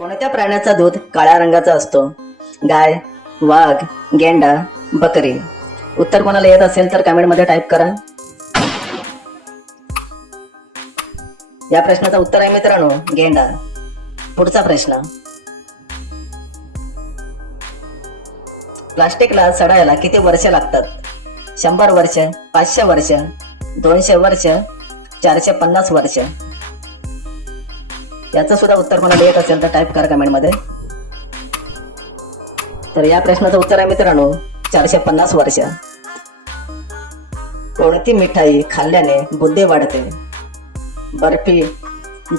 कोणत्या प्राण्याचा दूध काळ्या रंगाचा असतो? गाय, वाघ, गेंडा, बकरी. उत्तर कोणाला येत असेल तर कमेंट मध्ये टाईप करा. या प्रश्नाचं उत्तर आहे मित्रांनो गेंडा. पुढचा प्रश्न. प्लास्टिकला सडायला किती वर्ष लागतात? 100 वर्ष, 500 वर्ष, 200 वर्ष, 450 वर्ष. याचं सुद्धा उत्तर कोणाला येत असेल तर टाईप करा कमेंट मध्ये. तर या प्रश्नाचं उत्तर आहे मित्रांनो 450 वर्ष. कोणती मिठाई खाल्ल्याने बुद्धी वाढते? बर्फी,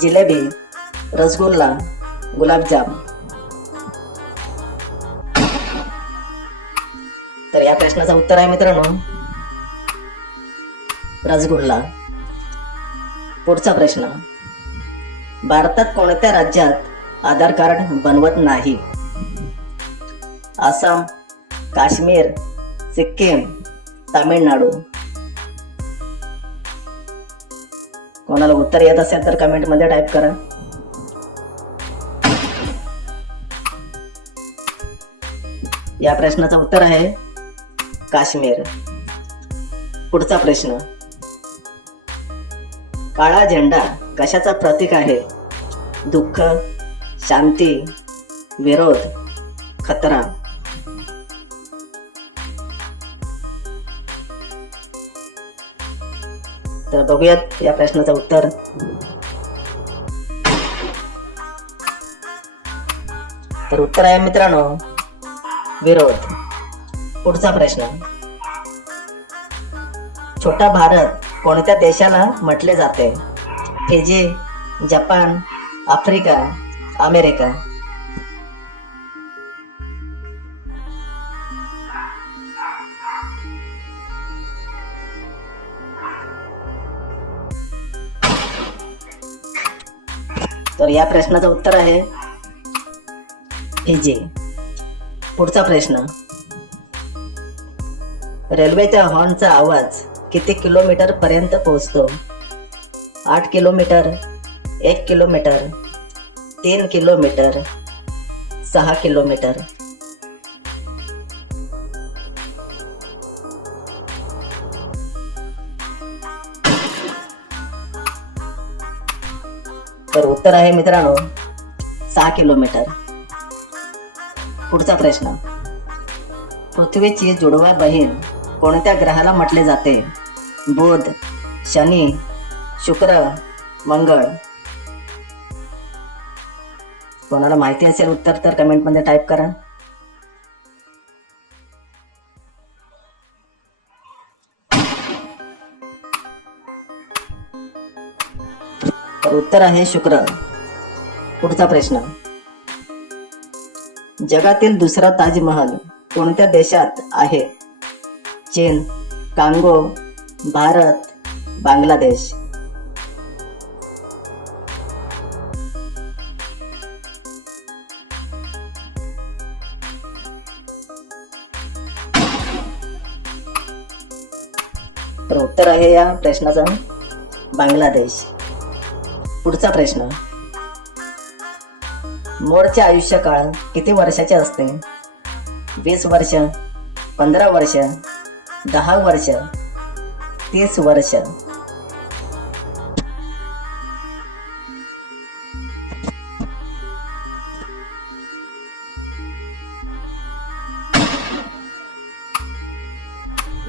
जिलेबी, रसगुल्ला, गुलाबजाम. तर या प्रश्नाचं उत्तर आहे मित्रांनो रसगुल्ला. पुढचा प्रश्न. भारतात कोणत्या राज्यात आधार कार्ड बनवत नाही? आसाम, काश्मीर, सिक्कीम, तामिळनाडू. कोणाला उत्तर येत असेल तर कमेंट मध्ये टाईप करा. या प्रश्नाचं उत्तर आहे काश्मीर. पुढचा प्रश्न. काळा झेंडा कशाचा प्रतीक आहे? दुःख, शांती, विरोध, खतरा. तर बघूयात या प्रश्नाचं उत्तर. तर उत्तर आहे मित्रांनो विरोध. पुढचा प्रश्न. छोटा भारत कोणत्या देशाला म्हटले जाते? Fiji, Japan, Africa, America. तर या प्रश्नाचं उत्तर आहे फिजी. पुढचा प्रश्न. रेल्वेच्या हॉर्नचा आवाज किती किलोमीटर पर्यंत पोहोचतो? 8 किलोमीटर, 1 किलोमीटर, 3 किलोमीटर, 6 किलोमीटर. तर उत्तर आहे मित्रांनो 6 किलोमीटर. पुढचा प्रश्न. पृथ्वीची जुडवा बहीण कोणत्या ग्रहाला म्हटले जाते? बुध, शनी, शुक्र, मंगळ. कोणाला माहिती असेल उत्तर तर कमेंट मध्ये टाईप करा. तर उत्तर आहे शुक्र. पुढचा प्रश्न. जगातील दुसरा ताजमहल कोणत्या देशात आहे? चीन, कांगो, भारत, बांगलादेश. तर उत्तर आहे या प्रश्नाचं बांगलादेश. पुढचा प्रश्न. मोरचे आयुष्यकाळ किती वर्षाचे असते? 20 वर्ष, 15 वर्ष, 10 वर्ष, 30 वर्ष.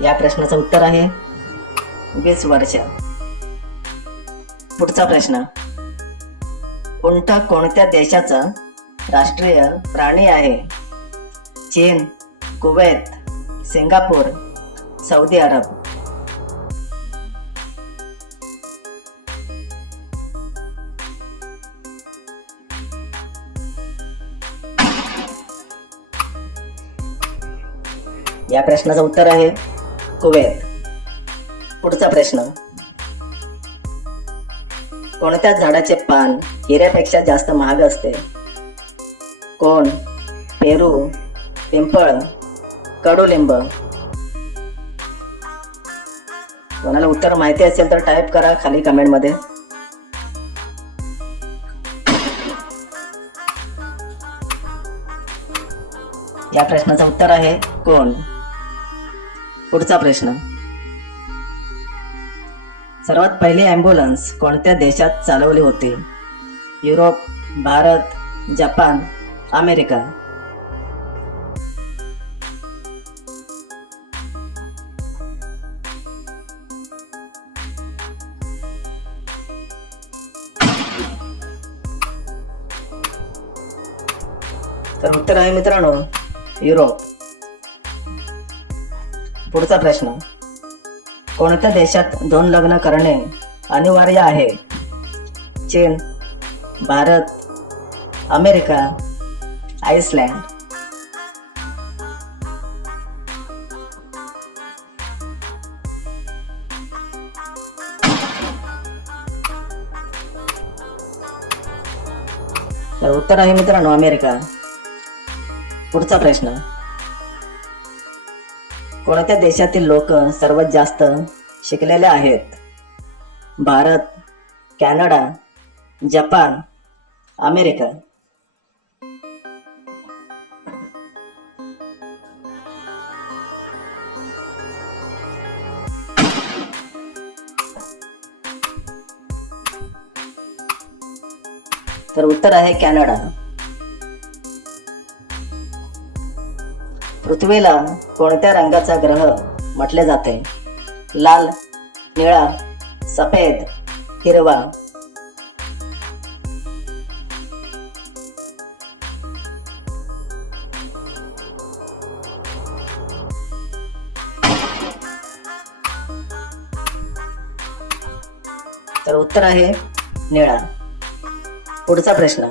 या प्रश्नाचं उत्तर आहे 20 वर्ष. पुढचा प्रश्न. उंट कोणत्या देशाचा राष्ट्रीय प्राणी आहे? चीन, कुवैत, सिंगापूर, सौदी अरब. या प्रश्नाचं उत्तर आहे कुवैत. पुढचा प्रश्न. कोणत्या झाडाचे पान हिऱ्यापेक्षा जास्त महाग असते? कोण, पेरू, पिंपळ, कडुलिंब. कोणाला उत्तर माहिती असेल तर टाईप करा खाली कमेंट मध्ये. या प्रश्नाचं उत्तर आहे कोण. पुढचा प्रश्न, सर्वात पहिली ॲम्ब्युलन्स कोणत्या देशात चालवली होती. Europe, Bharat, Japan, America. तर उत्तर आहे मित्रांनो युरोप. पुढचा प्रश्न, कोणत्या देशात 2 लग्न करणे अनिवार्य आहे. चीन, भारत, अमेरिका, आइसलँड. तर उत्तर आहे मित्रांनो अमेरिका. पुढचा प्रश्न, कोणत्या देशातील लोक सर्वात जास्त शिकलेले आहेत. Bharat, Canada, Japan, America. तर उत्तर आहे कॅनडा. पृथ्वीला कोणत्या रंगाचा ग्रह म्हटले जाते. लाल, निळा, सफेद, हिरवा. तर उत्तर आहे निळा. पुढचा प्रश्न,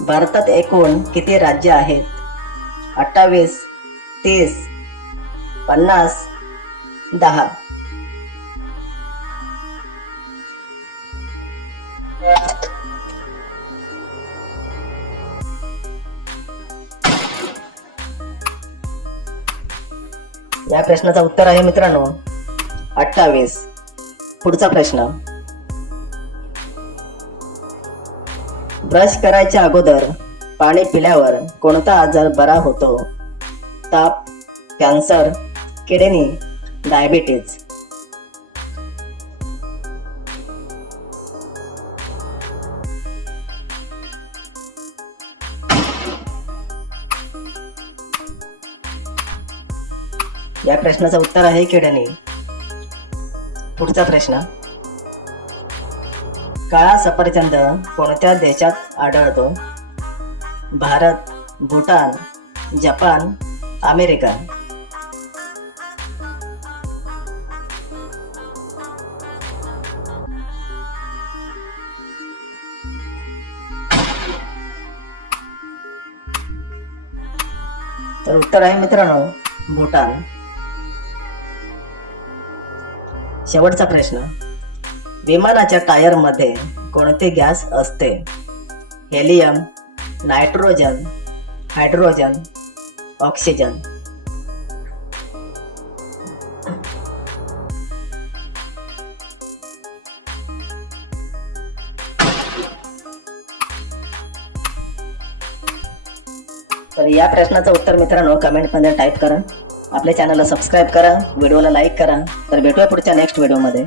भारतात एकूण किती राज्य आहेत. 28, 30, 50, 10. या प्रश्नाचं उत्तर आहे मित्रांनो 28. पुढचा प्रश्न, ब्रश करायच्या अगोदर पाणी पिल्यावर कोणता आजार बरा होतो. ताप, कॅन्सर, किडनी, डायबिटीज. या प्रश्नाचं उत्तर आहे किडनी. पुढचा प्रश्न, काळा सफरचंद कोणत्या देशात आढळतो. Bharat, Bhutan, Japan, America. तर उत्तर आहे मित्रांनो भूटान. शेवटचा प्रश्न, विमानाच्या टायरमध्ये कोणते गॅस असते. Helium, nitrogen, hydrogen, oxygen. तर या प्रश्नाचं उत्तर मित्रांनो कमेंटमध्ये टाईप करा. आपल्या चॅनलला सबस्क्राईब करा, व्हिडिओला लाईक करा. तर भेटूया पुढच्या नेक्स्ट व्हिडिओमध्ये.